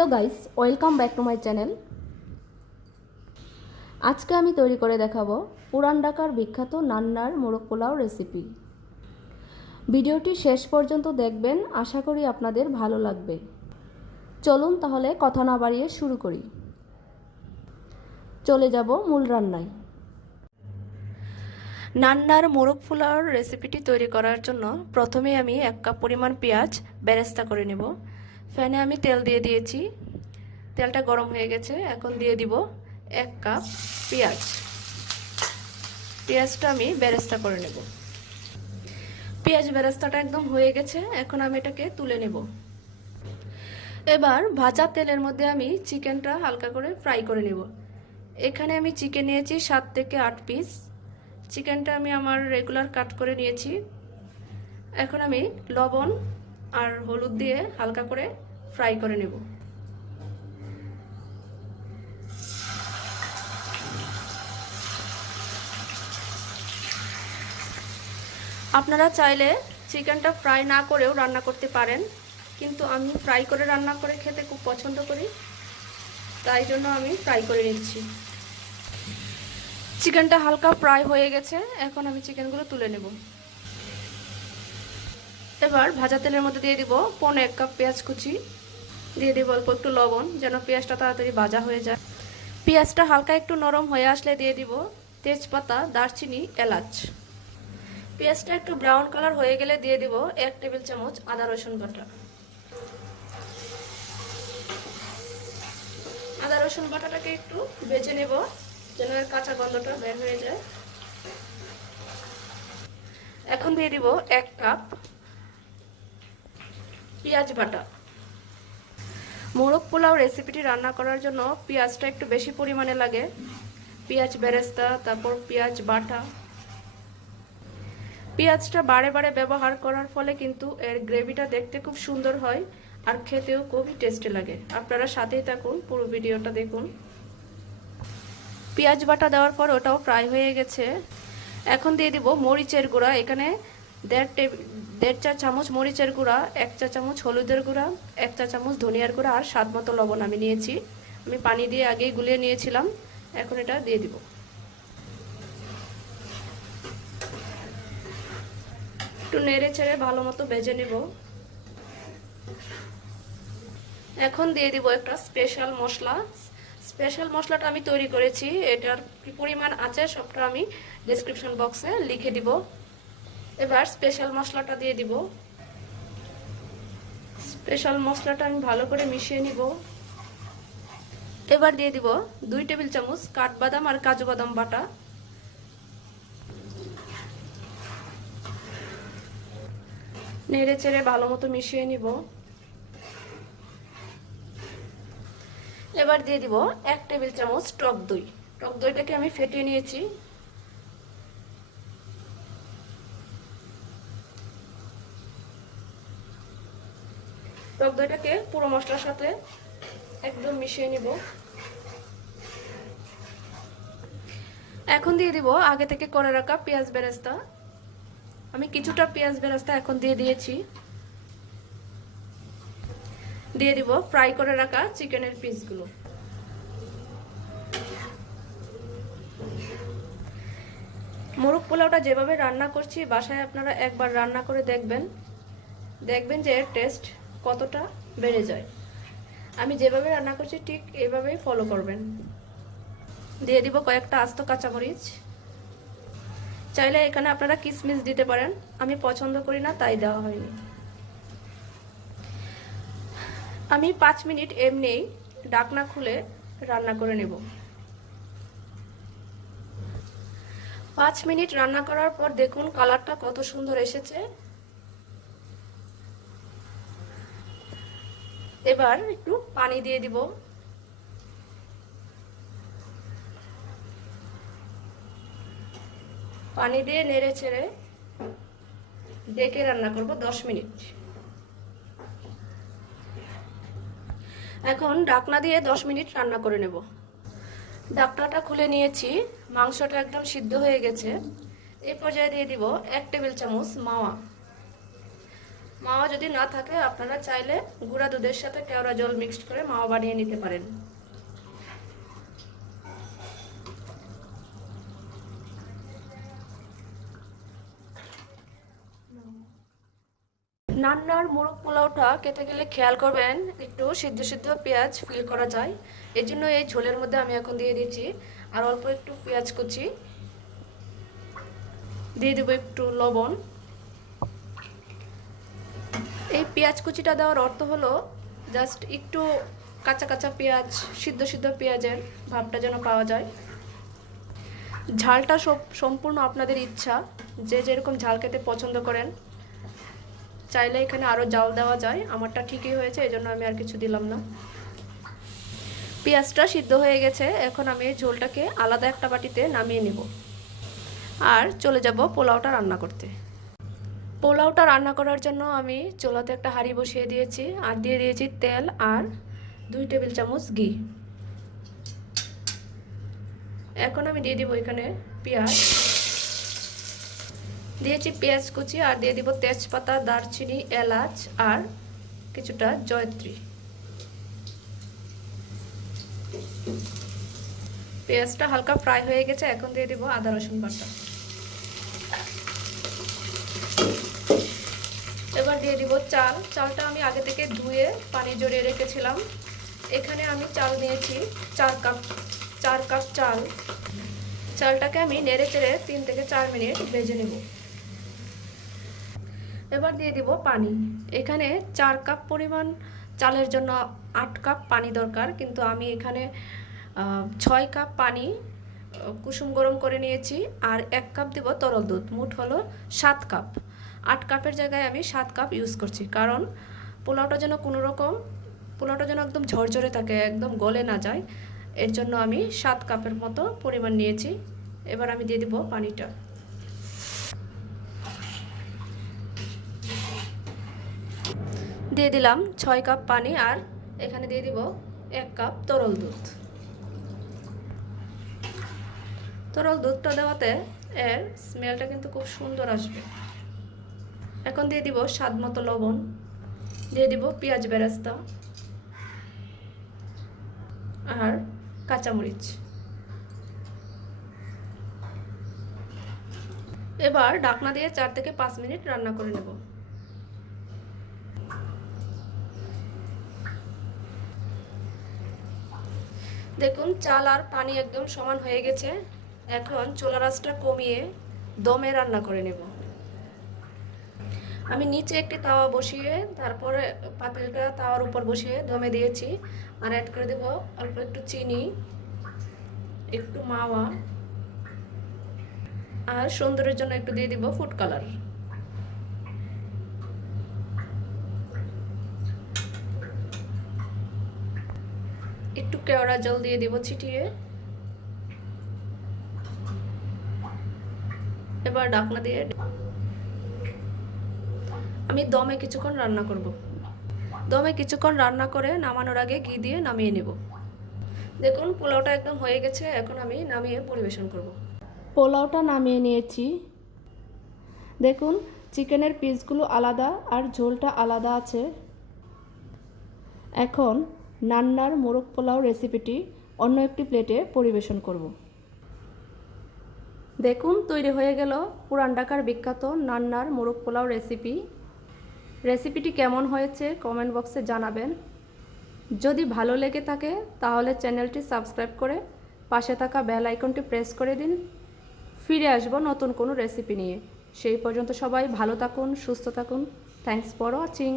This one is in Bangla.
Hello guys, welcome back to my channel. আজকে আমি তৈরি করে দেখাবো পুরান ঢাকার বিখ্যাত নান্নার মোরগ পোলাও রেসিপি। ভিডিওটি শেষ পর্যন্ত দেখবেন, আশা করি আপনাদের ভালো লাগবে। চলুন তাহলে কথা না বাড়িয়ে শুরু করি। চলে যাব মূল রান্নায়। নান্নার মোরগ পোলাওর রেসিপিটি তৈরি করার জন্য প্রথমে আমি 1 কাপ পরিমাণ পেঁয়াজ বেরেস্তা করে নেব। ফ্যানে আমি তেল দিয়ে দিয়েছি, তেলটা গরম হয়ে গেছে। এখন দিয়ে দিব 1 কাপ পেঁয়াজ। পেঁয়াজটা আমি বেরেস্তা করে নেব। পেঁয়াজ বেরেস্তাটা একদম হয়ে গেছে, এখন আমি এটাকে তুলে নেব। এবার ভাজা তেলের মধ্যে আমি চিকেনটা হালকা করে ফ্রাই করে নেব। এখানে আমি চিকেন নিয়েছি 7 থেকে 8 পিস। চিকেনটা আমি আমার রেগুলার কাট করে নিয়েছি। এখন আমি লবণ আর হলুদ দিয়ে হালকা করে ফ্রাই করে নেব। আপনারা চাইলে চিকেনটা ফ্রাই না করেও রান্না করতে পারেন, কিন্তু আমি ফ্রাই করে রান্না করে খেতে খুব পছন্দ করি, তাই জন্য আমি ফ্রাই করে নিচ্ছি। চিকেনটা হালকা ফ্রাই হয়ে গেছে, এখন আমি চিকেনগুলো তুলে নেব। এবার ভাজা তেলের মধ্যে দিয়ে দিব 1 কাপ পেঁয়াজ কুচি, দিয়ে দিব অল্প একটু লবণ যেন পেঁয়াজটা তাড়াতাড়ি ভাজা হয়ে যায়। পেঁয়াজটা হালকা একটু নরম হয়ে আসলে দিয়ে দিব তেজপাতা, দারচিনি, এলাচ। পেঁয়াজটা একটু ব্রাউন কালার হয়ে গেলে দিয়ে দিব 1 টেবিল চামচ আদা রসুন বাটা। আদা রসুন বাটাটাকে একটু ভেজে নেব যেন এর কাঁচা গন্ধটা বের হয়ে যায়। এখন দিয়ে দিব 1 কাপ পেঁয়াজ বাটা। মোরগ পোলাও রেসিপিটি রান্না করার জন্য পেঁয়াজটা একটু বেশি পরিমাণে লাগে। পেঁয়াজ বেরেস্তা, তারপর পেঁয়াজ বাটা। পেঁয়াজটা বারে বারে ব্যবহার করার ফলে কিন্তু এর গ্রেভিটা দেখতে খুব সুন্দর হয় আর খেতেও খুবই টেস্টি লাগে। আপনারা সাথেই থাকুন, পুরো ভিডিওটা দেখুন। পেঁয়াজ বাটা দেওয়ার পর ওটাও ফ্রাই হয়ে গেছে। এখন দিয়ে দিব মরিচের গুঁড়া। এখানে 1.5 চা চামচ মরিচের গুঁড়া, 1 চা চামচ হলুদের গুঁড়া, 1 চা চামচ ধনিয়ার গুঁড়া আর স্বাদ মতো লবণ আমি নিয়েছি। আমি পানি দিয়ে আগেই গুলিয়ে নিয়েছিলাম। এখন এটা দিয়ে দিব। একটু নেড়ে ছেড়ে ভালো মতো ভেজে নিব। এখন দিয়ে দিব একটা স্পেশাল মশলা। স্পেশাল মশলাটা আমি তৈরি করেছি, এটার কি পরিমাণ আছে সবটা আমি ডেসক্রিপশন বক্সে লিখে দিব। এবার স্পেশাল মশলাটা দিয়ে দিব। স্পেশাল মশলাটা আমি ভালো করে মিশিয়ে নিব। এবার দিয়ে দিব 2 টেবিল চামচ কাঠবাদাম আর কাজু বাদাম বাটা। নেড়ে চেড়ে ভালো মতো মিশিয়ে নিব। এবার দিয়ে দিব 1 টেবিল চামচ টক দই। টক দইটাকে আমি ফেটিয়ে নিয়েছি। টক দইটাকে পুরো মশলার সাথে একদম মিশিয়ে নিব। এখন দিয়ে দিব আগে থেকে করে রাখা পেঁয়াজ বেরেস্তা। আমি কিছুটা পেঁয়াজ বেরেস্তা এখন দিয়ে দিয়েছি। দিয়ে দিব ফ্রাই করে রাখা চিকেনের পিসগুলো। মোরগ পোলাওটা যেভাবে রান্না করছি বাসায় আপনারা একবার রান্না করে দেখবেন, দেখবেন যে এর টেস্ট কতটা বেড়ে যায়। আমি যেভাবে রান্না করছি ঠিক এভাবেই ফলো করবেন। দিয়ে দিব কয়েকটা আস্ত কাঁচামরিচ। চাইলে এখানে আপনারা কিশমিশ দিতে পারেন, আমি পছন্দ করি না তাই দেওয়া হয়নি। আমি 5 মিনিট এমনি ঢাকনা খুলে রান্না করে নেব। 5 মিনিট রান্না করার পর দেখুন কালারটা কত সুন্দর এসেছে। এবার একটু পানি দিয়ে দিব। পানি দিয়ে নেড়ে ছেড়ে ডেকে রান্না করব 10 মিনিট। এখন ঢাকনা দিয়ে 10 মিনিট রান্না করে নেব। ঢাকনাটা খুলে নিয়েছি, মাংসটা একদম সিদ্ধ হয়ে গেছে। এই পর্যায়ে দিয়ে দিব 1 টেবিল চামচ মাওয়া। মাওয়া যদি না থাকে আপনারা চাইলে গুঁড়া দুধের সাথে কেওড়া জল মিক্সড করে মাওয়া বানিয়ে নিতে পারেন। নান্নার মোরগ পোলাওটা খেতে গেলে খেয়াল করবেন একটু সিদ্ধ সিদ্ধ পেঁয়াজ ফিল করা যায়। এই জন্য এই ঝোলের মধ্যে আমি এখন দিয়ে দিচ্ছি আর অল্প একটু পেঁয়াজ কুচি, দিয়ে দেবো একটু লবণ। এই পেঁয়াজ কুচিটা দেওয়ার অর্থ হলো জাস্ট একটু কাঁচা কাঁচা পেঁয়াজ, সিদ্ধ সিদ্ধ পেঁয়াজের ভাবটা যেন পাওয়া যায়। ঝালটা সম্পূর্ণ আপনাদের ইচ্ছা, যে যেরকম ঝাল খেতে পছন্দ করেন। চাইলে এখানে আরও জাল দেওয়া যায়, আমারটা ঠিকই হয়েছে, এই জন্য আমি আর কিছু দিলাম না। পেঁয়াজটা সিদ্ধ হয়ে গেছে, এখন আমি ঝোলটাকে আলাদা একটা বাটিতে নামিয়ে নেব আর চলে যাব পোলাওটা রান্না করতে। পোলাওটা রান্না করার জন্য আমি চুলাতে একটা হাঁড়ি বসিয়ে দিয়েছি আর দিয়ে দিয়েছি তেল আর 2 টেবিল চামচ ঘি। এখন আমি দিয়ে দিব এখানে পেঁয়াজ, দিয়েছি পেঁয়াজ কুচি আর দিয়ে দিব তেজপাতা, দারচিনি, এলাচ আর কিছুটা জয়ত্রী। পেঁয়াজটা হালকা ফ্রাই হয়ে গেছে, এখন দিয়ে দিব আদা রসুন বাটা। এবার দিয়ে দিব চাল। চালটা আমি আগে থেকে ধুয়ে পানি জড়িয়ে রেখেছিলাম। এখানে আমি চাল নিয়েছি 4 কাপ চাল। চালটাকে আমি নেড়ে চেড়ে 3 থেকে 4 মিনিট ভেজে নেব। এবার দিয়ে দিব পানি। এখানে 4 কাপ পরিমাণ চালের জন্য 8 কাপ পানি দরকার, কিন্তু আমি এখানে 6 কাপ পানি কুসুম গরম করে নিয়েছি আর 1 কাপ দিব তরল দুধ, মোট হলো 7 কাপ। 8 কাপের জায়গায় আমি 7 কাপ ইউজ করছি, কারণ পোলাওটা যেন একদম ঝরঝরে থাকে, একদম গলে না যায়, এর জন্য আমি 7 কাপের মতো পরিমাণ নিয়েছি। এবার আমি দিয়ে দিব পানিটা। দিয়ে দিলাম 6 কাপ পানি আর এখানে দিয়ে দিব 1 কাপ তরল দুধ। তরল দুধটা দেওয়াতে এর স্মেলটা কিন্তু খুব সুন্দর আসবে। এখন দিয়ে দিব স্বাদ মতো লবণ, দিয়ে দিব পেঁয়াজ বেরেস্তা আর কাঁচামরিচ। এবার ঢাকনা দিয়ে 4 থেকে 5 মিনিট রান্না করে নেব। দেখুন চাল আর পানি একদম সমান হয়ে গেছে। এখন চুলার আঁচটা কমিয়ে দমে রান্না করে নেব। আমি নিচে একটি তাওয়া বসিয়ে তারপরে পাতিলটা তাওয়ার উপর বসিয়ে দমে দিয়েছি আর অ্যাড করে দেব অল্প একটু চিনি, একটু মাওয়া আর সৌন্দর্যের জন্য একটু দিয়ে দিব ফুড কালার। একটু কেওড়া জল দিয়ে দিব ছিটিয়ে। এবার ঢাকনা দিয়ে আমি দমে কিছুক্ষণ রান্না করব। দমে কিছুক্ষণ রান্না করে নামানোর আগে ঘি দিয়ে নামিয়ে নেব। দেখুন পোলাওটা একদম হয়ে গেছে, এখন আমি নামিয়ে পরিবেশন করব। পোলাওটা নামিয়ে নিয়েছি। দেখুন চিকেনের পিসগুলো আলাদা আর ঝোলটা আলাদা আছে। এখন নান্নার মোরগ পোলাও রেসিপিটি অন্য একটি প্লেটে পরিবেশন করব। দেখুন তৈরি হয়ে গেল পুরান ঢাকার বিখ্যাত নান্নার মোরগ পোলাও রেসিপি। রেসিপিটি কেমন হয়েছে কমেন্ট বক্সে জানাবেন। যদি ভালো লেগে থাকে তাহলে চ্যানেলটি সাবস্ক্রাইব করে পাশে থাকা বেল আইকনটি প্রেস করে দিন। ফিরে আসব নতুন কোনো রেসিপি নিয়ে। সেই পর্যন্ত সবাই ভালো থাকুন, সুস্থ থাকুন। Thanks for watching.